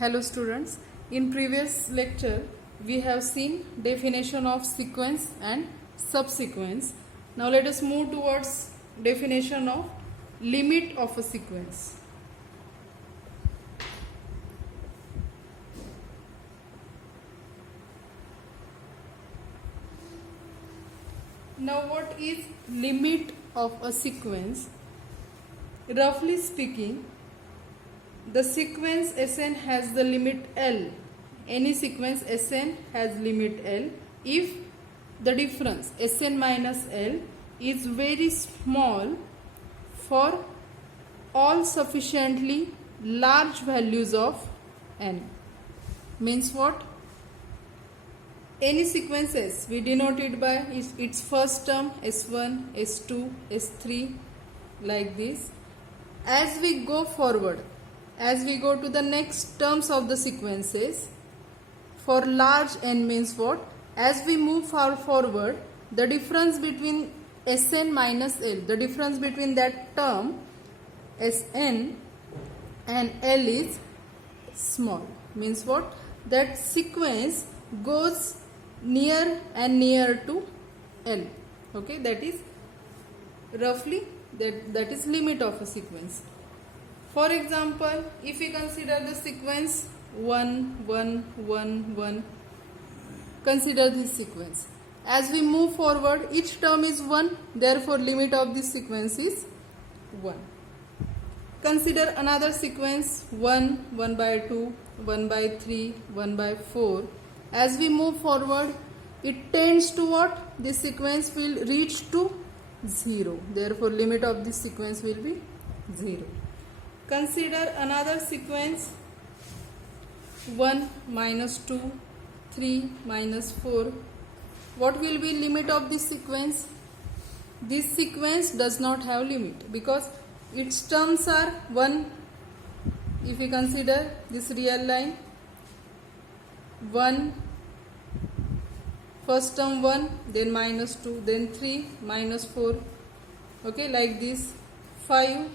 Hello students, in previous lecture we have seen definition of sequence and subsequence. Now let us move towards definition of limit of a sequence. Now what is limit of a sequence? Roughly speaking, the sequence Sn has the limit L. Any sequence Sn has limit L if the difference Sn minus L is very small for all sufficiently large values of n. Means what? Any sequences we denote it by its first term S1, S2, S3 like this. As we go forward, as we go to the next terms of the sequences, for large n means what? As we move forward, the difference between Sn minus L, the difference between that term Sn and L is small. Means what? That sequence goes near and near to L. Okay, that is roughly that is limit of a sequence. For example, if we consider the sequence 1, 1, 1, 1, consider this sequence. As we move forward, each term is 1, therefore limit of this sequence is 1. Consider another sequence 1, 1 by 2, 1 by 3, 1 by 4. As we move forward, it tends to what? This sequence will reach to 0. Therefore, limit of this sequence will be 0. Consider another sequence 1 minus 2, 3 minus 4. What will be limit of this sequence? This sequence does not have limit because its terms are 1. If we consider this real line 1, first term 1, then minus 2, then 3, minus 4. Okay, like this. 5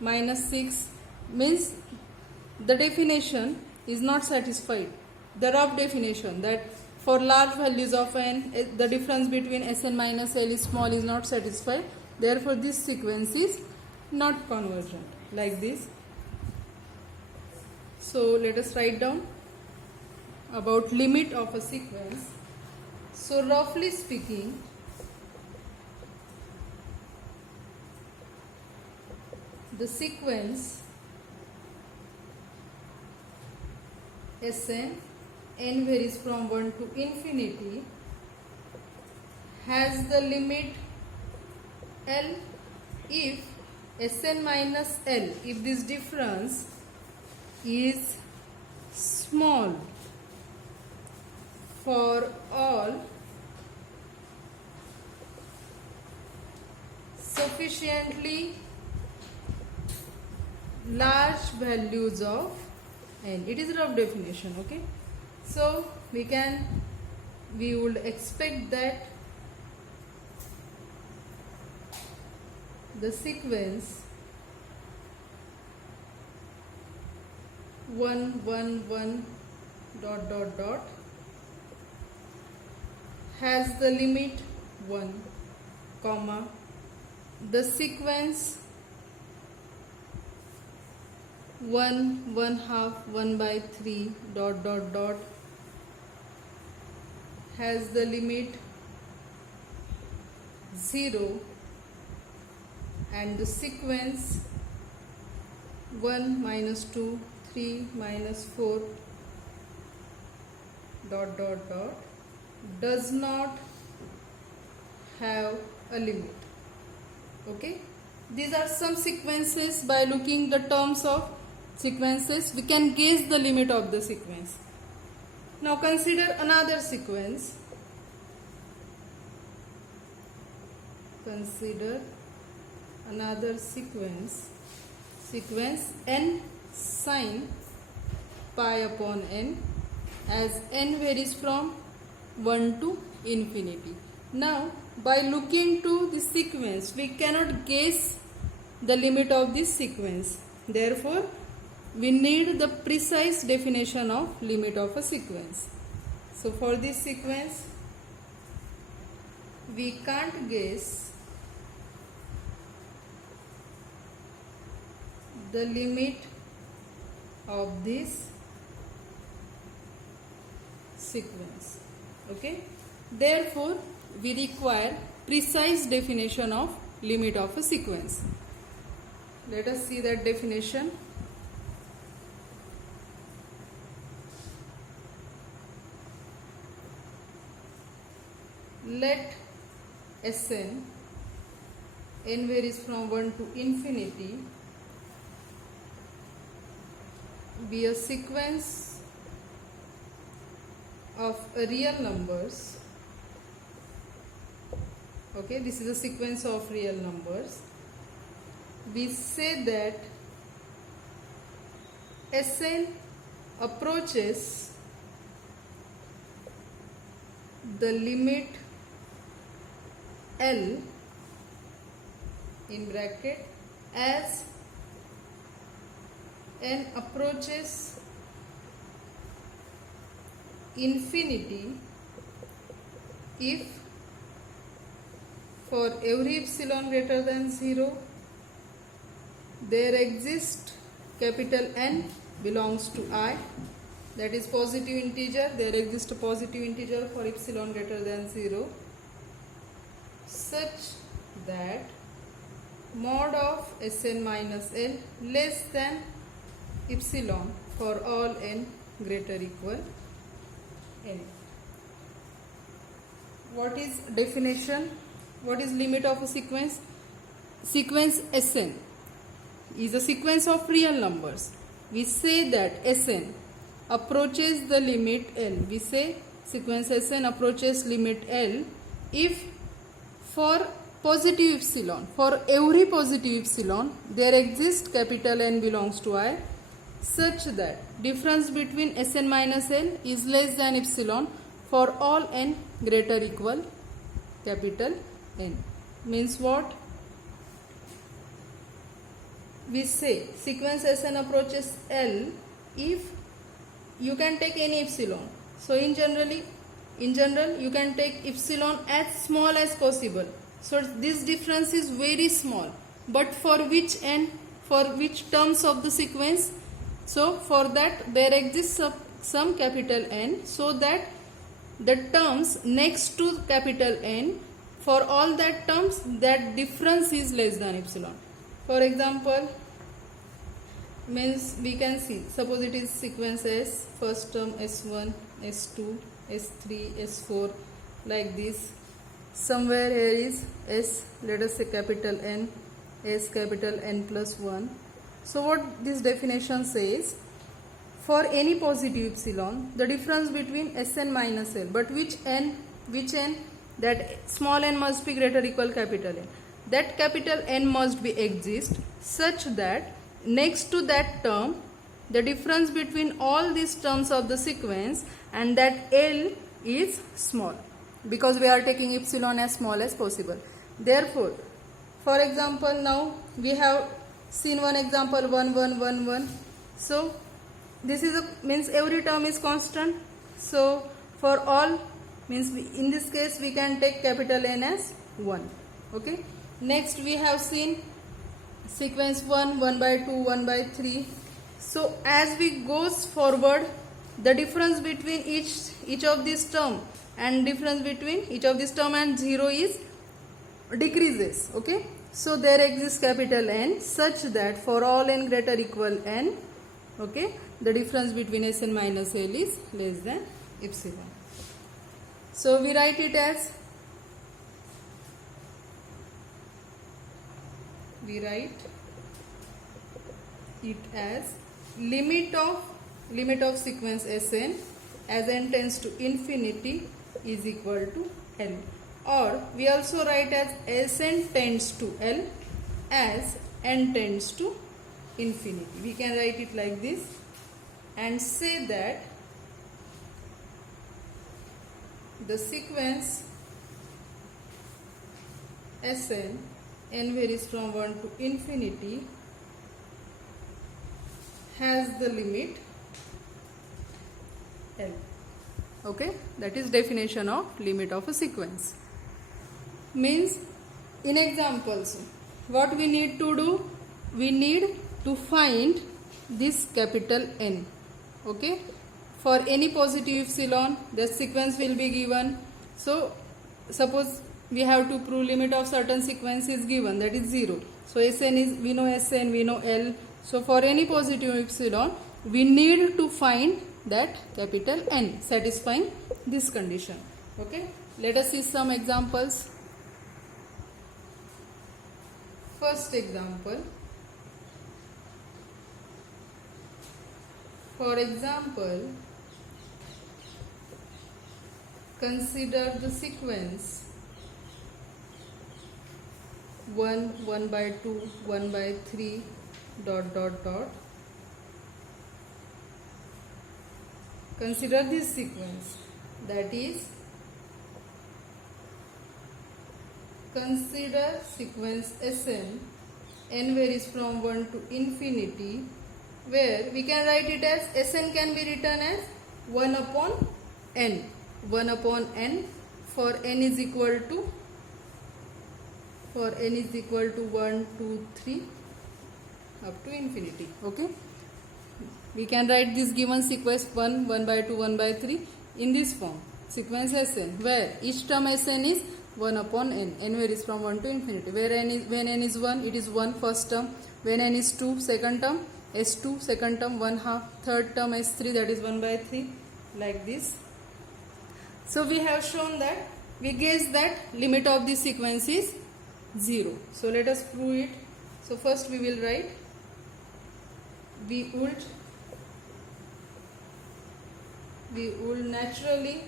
minus 6 means the definition is not satisfied. The rough definition that for large values of n, the difference between Sn minus L is small is not satisfied. Therefore, this sequence is not convergent. Like this. So, let us write down about limit of a sequence. So, roughly speaking, the sequence Sn, n varies from 1 to infinity, has the limit L if Sn minus L, if this difference is small for all sufficiently large values of n. It is rough definition, okay? So we would expect that the sequence 1, 1, 1, dot, dot, dot has the limit 1, comma, the sequence 1, 1 half, 1 by 3, dot, dot, dot has the limit 0, and the sequence 1 minus 2, 3 minus 4, dot, dot, dot does not have a limit. Okay, these are some sequences. By looking the terms of sequences, we can guess the limit of the sequence. Now consider another sequence. Consider another sequence n sine pi upon n, as n varies from 1 to infinity. Now, by looking to the sequence, we cannot guess the limit of this sequence. Therefore, we need the precise definition of limit of a sequence. So for this sequence, we can't guess the limit of this sequence. Okay, therefore we require precise definition of limit of a sequence. Let us see that definition. Let Sn, n varies from 1 to infinity, be a sequence of real numbers. Okay, this is a sequence of real numbers. We say that Sn approaches the limit L in bracket as n approaches infinity if for every epsilon greater than 0 there exists capital N belongs to I, that is positive integer, there exists a positive integer for epsilon greater than 0, such that mod of Sn minus L less than epsilon for all n greater equal n. What is definition? What is limit of a sequence? Sequence Sn is a sequence of real numbers. We say that Sn approaches the limit L. We say sequence Sn approaches limit L if for positive epsilon, for every positive epsilon, there exists capital N belongs to I, such that difference between Sn minus L is less than epsilon for all n greater equal capital N. Means what? We say sequence Sn approaches L if you can take any epsilon. So in general you can take epsilon as small as possible. So this difference is very small. But for which n? For which terms of the sequence? So for that there exists some capital N, so that the terms next to capital N, for all that terms that difference is less than epsilon. For example, means we can see, suppose it is sequence S, first term S1, S2, S3, S4, like this. Somewhere here is S, let us say capital N, S capital N plus 1. So what this definition says, for any positive epsilon, the difference between Sn minus L, but which n? That small n must be greater or equal capital N. That capital N must be exist such that next to that term, the difference between all these terms of the sequence and that L is small, because we are taking epsilon as small as possible. Therefore, for example, now we have seen one example 1 1 1 1. So this is means every term is constant. So for all means in this case we can take capital N as 1. Okay. Next we have seen sequence 1 1 by 2 1 by 3. So as we goes forward, the difference between each of these term and difference between each of this term and 0 is decreases. Okay. So there exists capital N such that for all n greater equal n, okay, the difference between Sn minus L is less than epsilon. So we write it as limit of sequence Sn as n tends to infinity is equal to L, or we also write as Sn tends to L as n tends to infinity. We can write it like this and say that the sequence Sn n varies from 1 to infinity has the limit L. Okay, that is definition of limit of a sequence. Means in examples, what we need to do? We need to find this capital N. Okay, for any positive epsilon, the sequence will be given. So suppose we have to prove limit of certain sequence is given, that is 0. So Sn is, we know Sn, we know L. So for any positive epsilon, we need to find that capital N satisfying this condition. Okay, let us see some examples. First example, for example, consider the sequence 1, 1 by 2, 1 by 3, ... Consider this sequence, that is, consider sequence Sn, n varies from 1 to infinity, where we can write it as Sn can be written as 1 upon n. 1 upon n for n is equal to 1, 2, 3 up to infinity. Okay, we can write this given sequence 1, 1 by 2, 1 by 3 in this form, sequence Sn, where each term Sn is 1 upon n. N varies from 1 to infinity, where when n is 1, it is 1 first term. When n is 2, second term, S2 second term 1 half, third term S3, that is 1 by 3, like this. So we have shown that we guess that limit of this sequence is 0. So let us prove it. So first we will write, we would naturally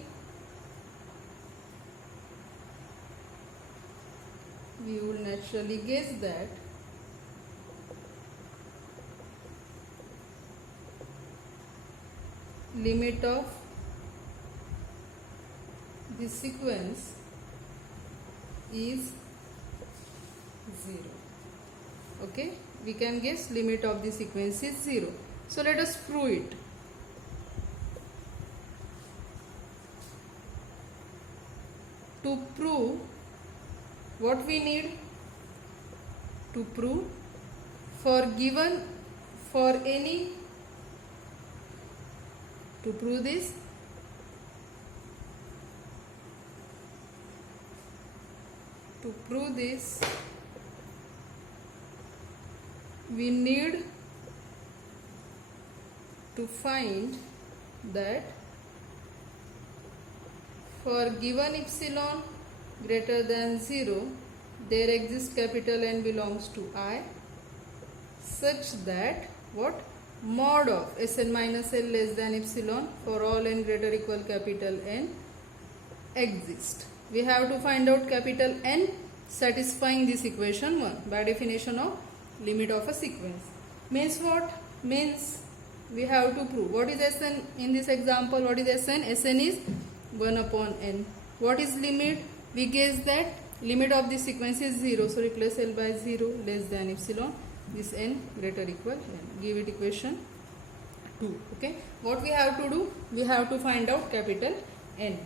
guess that limit of this sequence is 0. Okay, we can guess limit of the sequence is 0. So let us prove it. To prove, what we need to prove, to prove this, we need to find that for given epsilon greater than 0, there exists capital N belongs to I, such that what? Mod of Sn minus L less than epsilon for all n greater equal capital N exist. We have to find out capital N satisfying this equation 1 by definition of limit of a sequence. Means what? Means we have to prove what is Sn in this example. What is Sn? Sn is 1 upon n. What is limit? We guess that limit of this sequence is 0. So replace L by 0 less than epsilon. This n greater equal n. Give it equation 2. Okay. What we have to do? We have to find out capital N.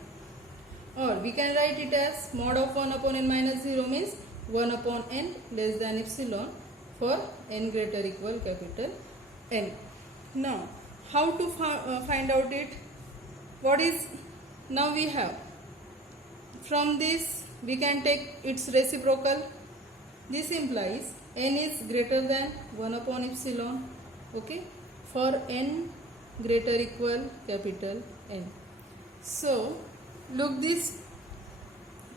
Or we can write it as mod of 1 upon n minus 0 means 1 upon n less than epsilon for n greater equal capital N. Now, how to find out it? What is, now we have, from this we can take its reciprocal. This implies n is greater than 1 upon epsilon, okay, for n greater equal capital N. So, look these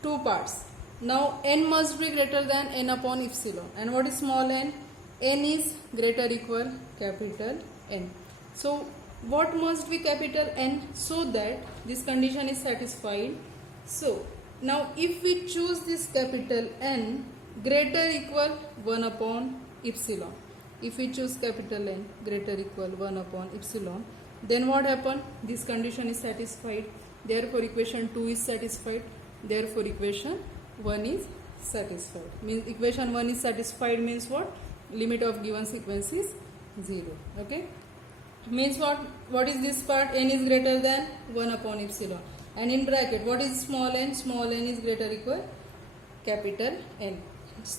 two parts. Now n must be greater than n upon epsilon. And what is small n? N is greater equal capital N. So what must be capital N so that this condition is satisfied? So now if we choose this capital N greater equal 1 upon epsilon, if we choose capital N greater equal 1 upon epsilon, then what happen? This condition is satisfied. Therefore equation 2 is satisfied. Therefore equation 1 is satisfied. Means equation 1 is satisfied means what? Limit of given sequence is 0. Okay. means what is this part? N is greater than 1 upon epsilon, and in bracket what is small n? Small n is greater equal capital N.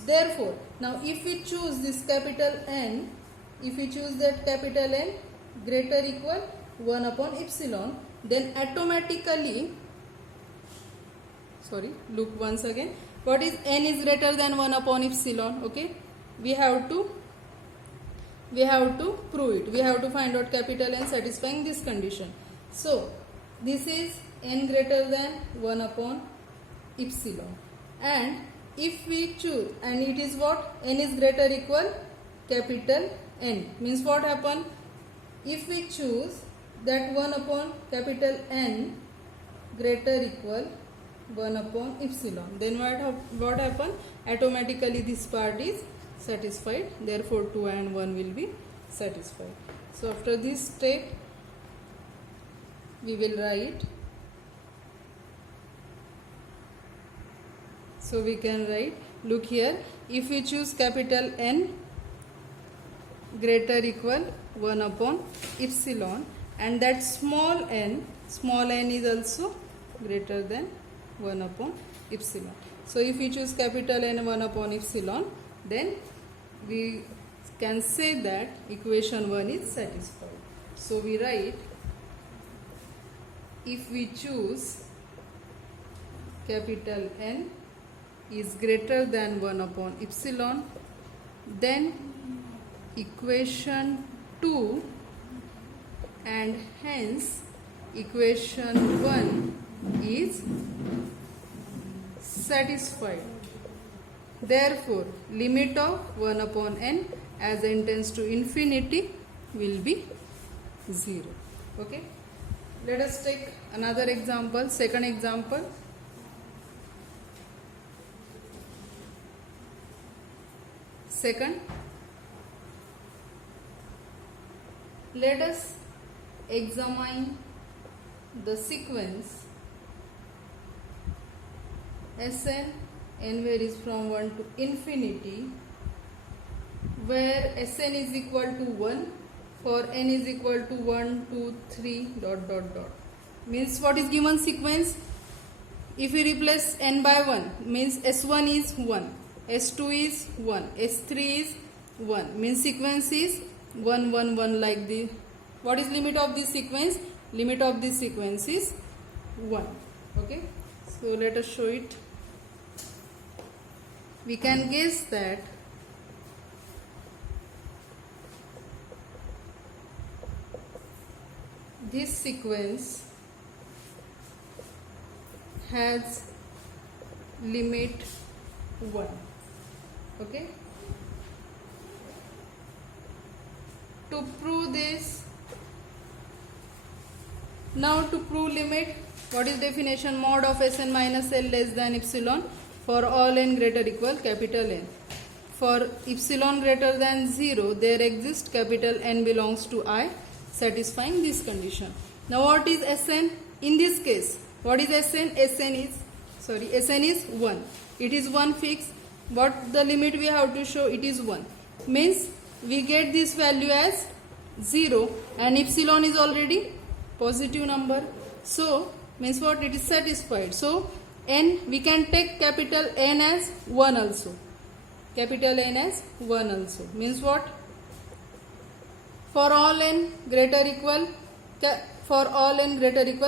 Therefore, now if we choose this capital N, if we choose that capital N greater equal 1 upon epsilon, then automatically, look once again, what is N is greater than 1 upon epsilon? Okay, we have to prove it. We have to find out capital N satisfying this condition. So this is N greater than 1 upon epsilon, and if we choose, and it is what? N is greater equal capital N, means what happen? If we choose that 1 upon capital N greater equal 1 upon epsilon, then what happen? Automatically this part is satisfied, therefore 2 and 1 will be satisfied. So after this step we will write, so we can write, look here, if we choose capital N greater equal 1 upon epsilon, and that small n is also greater than 1 upon epsilon. So if we choose capital N 1 upon epsilon, then we can say that equation 1 is satisfied. So we write, if we choose capital N is greater than 1 upon epsilon, then equation 2 and hence equation 1 is satisfied. Therefore, limit of 1 upon n as n tends to infinity will be 0. Okay. Let us take another example, second example. Second, let us examine the sequence Sn, n varies from 1 to infinity, where Sn is equal to 1 for n is equal to 1, 2, 3, ... Means what is given sequence? If we replace n by 1, means S1 is 1, S2 is 1, S3 is 1, means sequence is 1, 1, 1 like this. What is limit of this sequence? Limit of this sequence is 1. Okay. So let us show it. We can guess that this sequence has limit 1. Okay. To prove this, now to prove limit, what is definition? Mod of Sn minus L less than epsilon for all n greater equal capital N. For epsilon greater than 0, there exists capital N belongs to I, satisfying this condition. Now what is Sn? In this case, what is Sn? Sn is 1. It is 1 fixed. What the limit we have to show? It is 1. Means we get this value as 0 and epsilon is already positive number. So means what? It is satisfied. So n, we can take capital N as 1 also. Capital N as 1 also. Means what? For all n greater equal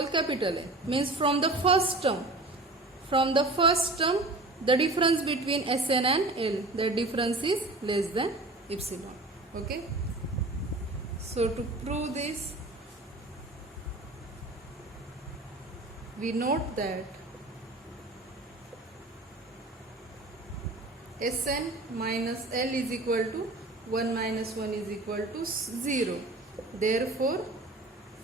capital N. Means from the first term, the difference between Sn and L, the difference is less than epsilon. Okay. So to prove this, we note that Sn minus L is equal to 1 minus 1 is equal to 0. Therefore,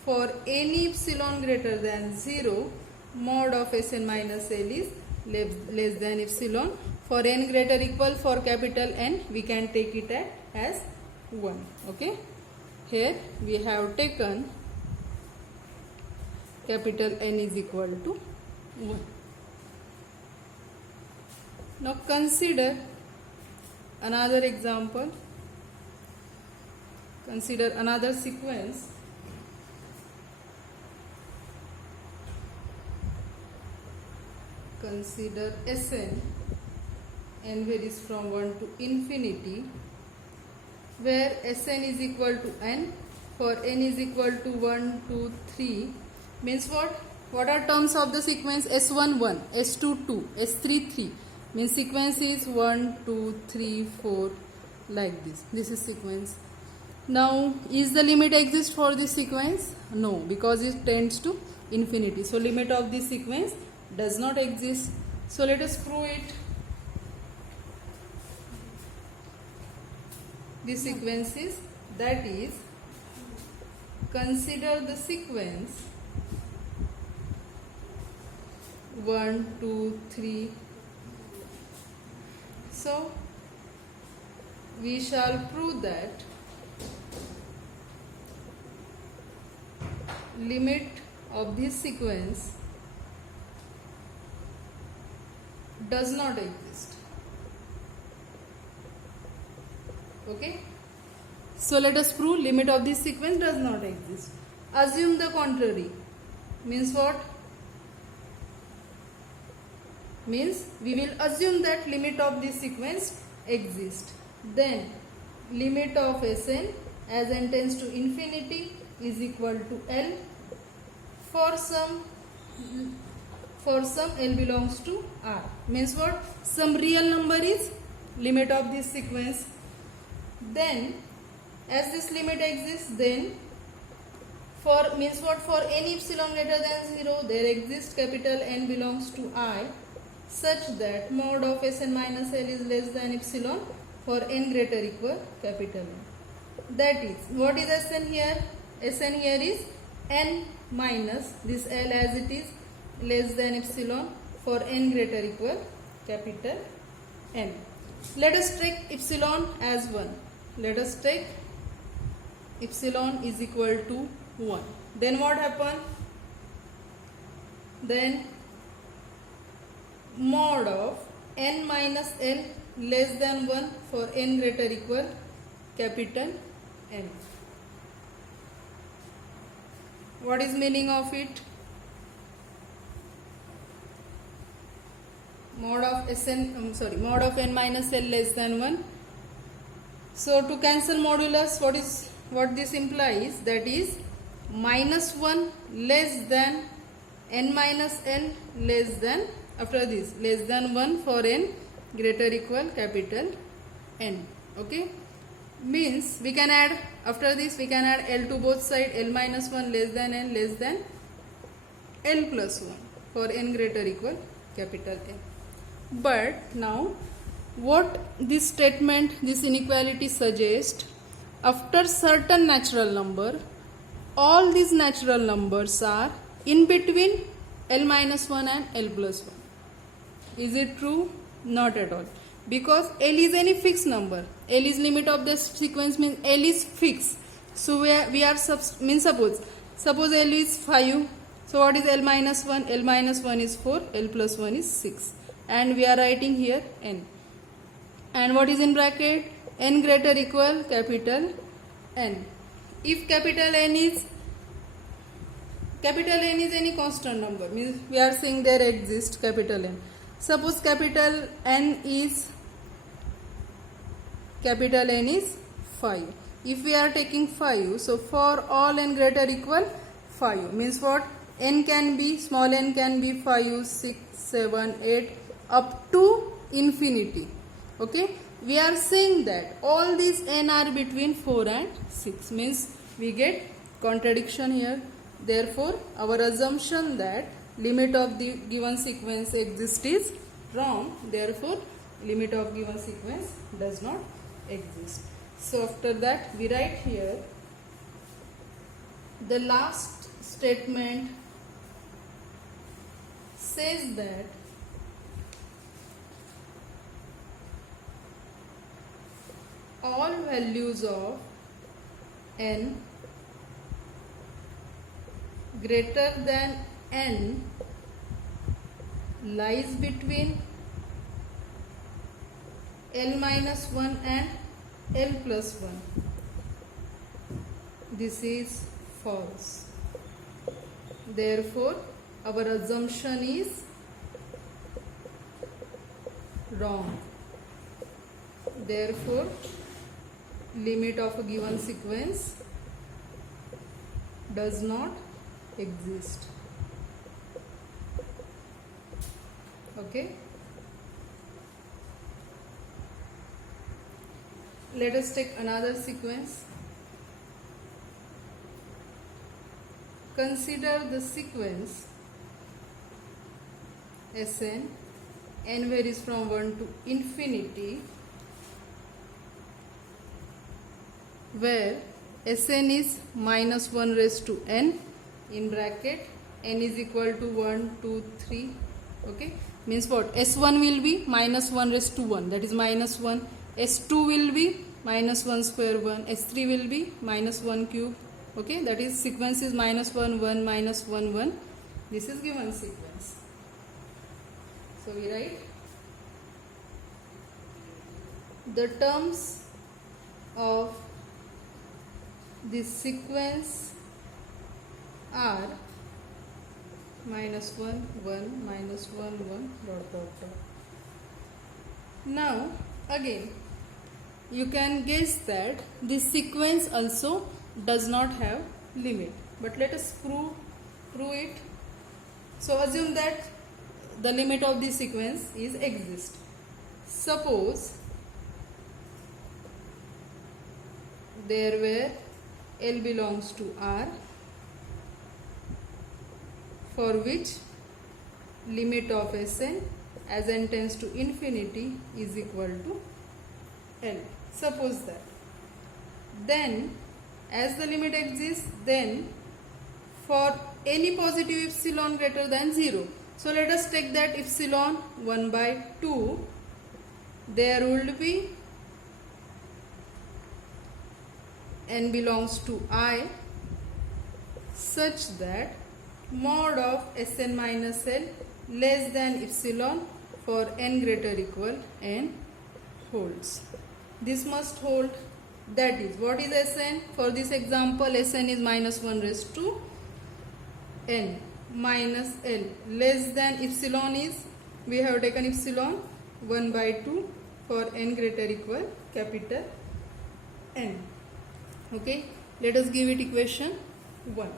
for any epsilon greater than 0, mod of Sn minus L is less than epsilon. For n greater equal for capital N, we can take it as 1. Okay. Here we have taken capital N is equal to 1. Now consider another example. Consider another sequence consider Sn, n varies from 1 to infinity, where Sn is equal to n. For n is equal to 1, 2, 3 means what? What are terms of the sequence? S1 1, S2 2, S3 3 means sequence is 1, 2, 3, 4 like this. This is sequence. Now is the limit exist for this sequence? No, because it tends to infinity. So limit of this sequence does not exist. So let us prove it. This sequence is, that is, consider the sequence 1, 2, 3. So we shall prove that limit of this sequence does not exist. Okay? So let us prove limit of this sequence does not exist. Assume the contrary. Means what? Means we will assume that limit of this sequence exists. Then limit of Sn as n tends to infinity is equal to L. For some L belongs to R. Means what? Some real number is limit of this sequence. Then as this limit exists, then for means what? For any epsilon greater than 0 there exists capital N belongs to I, such that mod of Sn minus L is less than epsilon for n greater equal capital N. That is, what is Sn here? Sn here is n minus this L as it is less than epsilon for n greater equal capital N. Let us take epsilon as 1. Let us take epsilon is equal to 1. Then what happen? Then mod of n minus L less than 1 for n greater equal capital N. What is meaning of it? Mod of n minus L less than 1. So to cancel modulus, what this implies? That is minus 1 less than n minus L less than, after this, less than 1 for n greater equal capital N. Okay? Means we can add, after this we can add L to both sides, L minus 1 less than n less than L plus 1 for n greater equal capital N. But now what this statement, this inequality suggests, after certain natural number, all these natural numbers are in between L minus 1 and L plus 1. Is it true? Not at all. Because L is any fixed number. L is limit of the sequence means L is fixed. So we are suppose L is 5. So what is L minus 1? L minus 1 is 4. L plus 1 is 6. And we are writing here N. And what is in bracket? N greater equal capital N. If capital N is any constant number, means we are saying there exists capital N. Suppose capital N is 5. If we are taking 5, so for all n greater equal 5 means what? N can be, small n can be 5, 6, 7, 8 up to infinity. Okay? We are saying that all these n are between 4 and 6, means we get contradiction here. Therefore, our assumption that limit of the given sequence exists is wrong. Therefore, limit of given sequence does not exist. So after that we write here the last statement says that all values of n greater than n lies between L minus 1 and L plus 1. This is false. Therefore, our assumption is wrong. Therefore, limit of a given sequence does not exist. Okay. Let us take another sequence. Consider the sequence Sn, n varies from 1 to infinity, where Sn is minus 1 raised to n, in bracket n is equal to 1, 2, 3. Okay, means what? S1 will be minus 1 raised to 1, that is minus 1. S2 will be minus 1 square 1. S3 will be minus 1 cube. Okay, that is sequence is minus 1, 1, minus 1, 1. This is given sequence. So we write the terms of this sequence are minus 1, 1, minus 1, 1, dot, dot, dot. Now again you can guess that this sequence also does not have limit, but let us prove it. So assume that the limit of this sequence is exist. Suppose there were L belongs to R, for which limit of Sn as n tends to infinity is equal to L. Suppose that. Then as the limit exists, then for any positive epsilon greater than 0, so let us take that epsilon 1 by 2, there would be n belongs to I such that mod of Sn minus L less than epsilon for n greater equal n holds. This must hold. That is, what is Sn? For this example, Sn is minus 1 raised to n minus L less than epsilon is, we have taken epsilon 1 by 2 for n greater equal capital N. Okay, let us give it equation 1.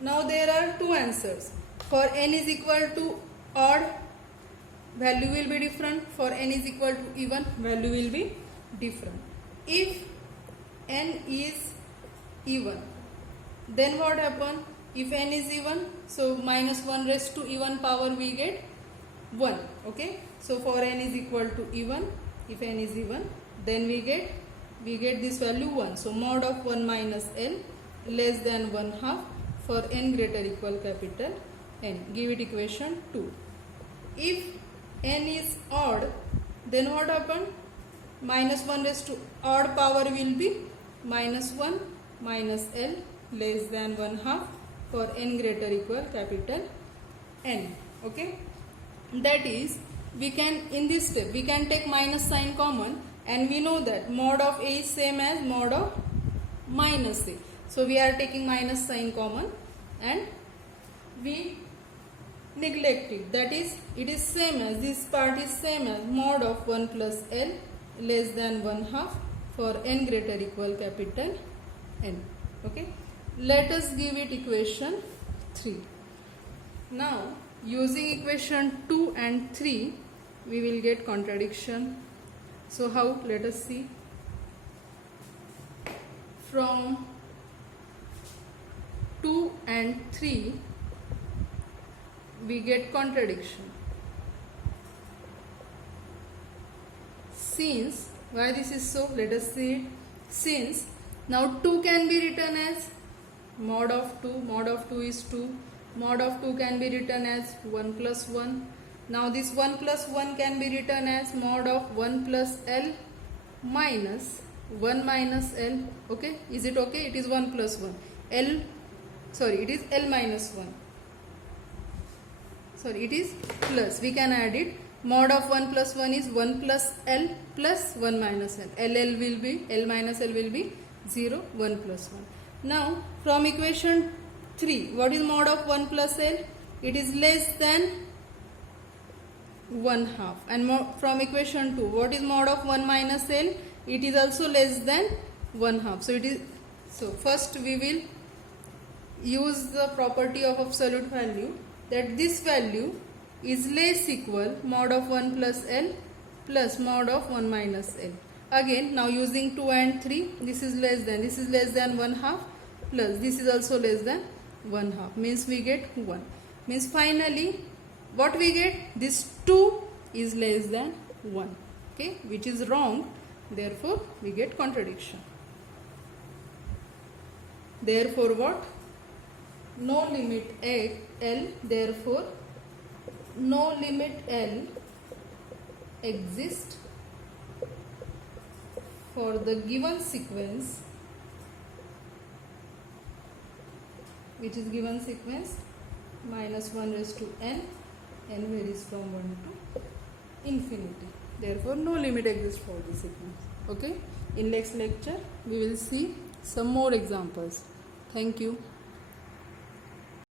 Now there are two answers. For n is equal to odd, value will be different. For n is equal to even, value will be different. If n is even, then what happen? If n is even, so minus 1 raised to even power we get 1. Okay, so for n is equal to even, if n is even, then we get this value 1. So mod of 1 minus L less than 1 half for n greater equal capital N. Give it equation 2. If n is odd, then what happen? Minus 1 raised to odd power will be minus 1 minus L less than 1 half for n greater equal capital N. Okay, that is, we can, in this step we can take minus sign common, and we know that mod of A is same as mod of minus A. So we are taking minus sign common and we neglect it. That is, it is same as, this part is same as mod of 1 plus L less than 1 half for n greater equal capital N. Okay, let us give it equation 3. Now using equation 2 and 3 we will get contradiction. So how? Let us see. From 2 and 3 we get contradiction. Since, why this is so? Let us see it. Since now 2 can be written as mod of 2 is 2, mod of 2 can be written as 1 plus 1. Now this 1 plus 1 can be written as mod of 1 plus L minus 1 minus L. Okay, is it okay? It is 1 plus 1. It is L minus 1. It is plus. We can add it. Mod of 1 plus 1 is 1 plus L plus 1 minus L. L minus L will be 0, 1 plus 1. Now from equation 3, what is mod of 1 plus L? It is less than 1 half. And from equation 2, what is mod of 1 minus L? It is also less than 1 half. So first we will use the property of absolute value, that this value is less equal mod of 1 plus L plus mod of 1 minus L. Again, now using 2 and 3, this is less than 1 half plus this is also less than 1 half, means we get 1. Means finally what we get, this 2 is less than 1, okay, which is wrong. Therefore we get contradiction. Therefore what? No limit L, therefore no limit L exists for the given sequence, which is given sequence minus 1 raised to n varies from 1 to infinity. Therefore no limit exists for the sequence. Okay, in next lecture we will see some more examples. Thank you.